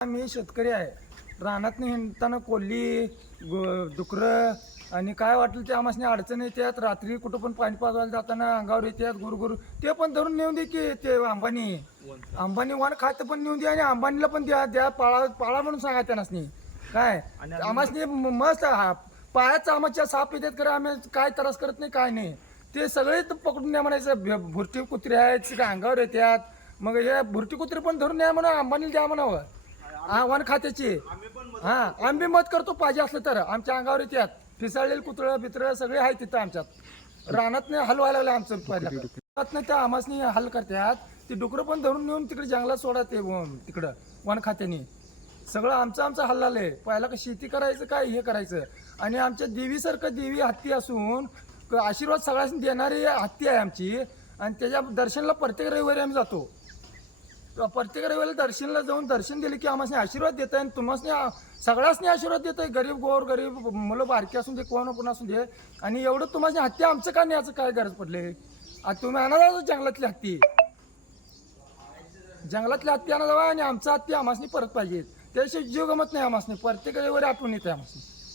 मी शेतकरी आहे. रानात हिंडताना कोल्ही गु- डुकरं आणि काय वाटेल ते आमासने अडचण येतात रात्री कुठं पण पाणी पाजवायला जाताना अंगावर येतात गुरगुर. ते पण धरून नेऊन दे की ते अंबानी. अंबानी वन खातं पण नेऊन दे आणि अंबानीला पण द्या द्या. पाळा पाळा म्हणून सांगा त्यांनासनी. काय? आमासनी म- मस्त हा- पायाचा आमाच्या साप येतात खरं. आम्ही काय त्रास करत नाही काय नाही. ते सगळे पकडून न्या म्हणायचं. भुरटी कुत्रे आहेत अंगावर येतात. मग हे भुरटी कुत्रे पण धरून न्या म्हणा अंबानीला द्या म्हणावं. हा वन खात्याची. हा आम्ही मत करतो पाहिजे असलं तर. आमच्या अंगावर येतात फिसाळलेलं कुतळ बितळ सगळे आहेत तिथं आमच्यात. रानात नाही हलवायला लागलं आमचं पहिलं नाही त्या आमासनी हल करतात. ते डुकरं पण धरून नेऊन तिकडे जंगलात सोडा तिकडं वन खात्याने. सगळं आमचं आमचं हल्लालंय पहिला का शेती करायचं काय हे करायचं? आणि आमच्या देवीसारखं देवी हत्ती असून आशीर्वाद सगळ्यांनी देणारी हत्ती आहे आमची. आणि त्याच्या दर्शनला प्रत्येक रविवारी आम्ही जातो. प्रत्येक रविवारी दर्शनला जाऊन दर्शन दिले की आम्हाला आशीर्वाद देत आहे तुम्हाला सगळ्यासनी आशीर्वाद देत आहे गरीब गोर गरीब मुलं बारकी असून दे कोण कोण असून दे. आणि एवढं तुम्हाला हत्ती आमचं का न्यायचं काय गरज पडले? आता तुम्ही आणा जा जंगलातली हत्ती. जंगलातली हत्ती आणा जावा आणि आमचा हत्ती आम्हाला परत पाहिजे. त्याशिवाय जीव गमत नाही आम्हाला प्रत्येक रविवारी आठवण येते आम्हाला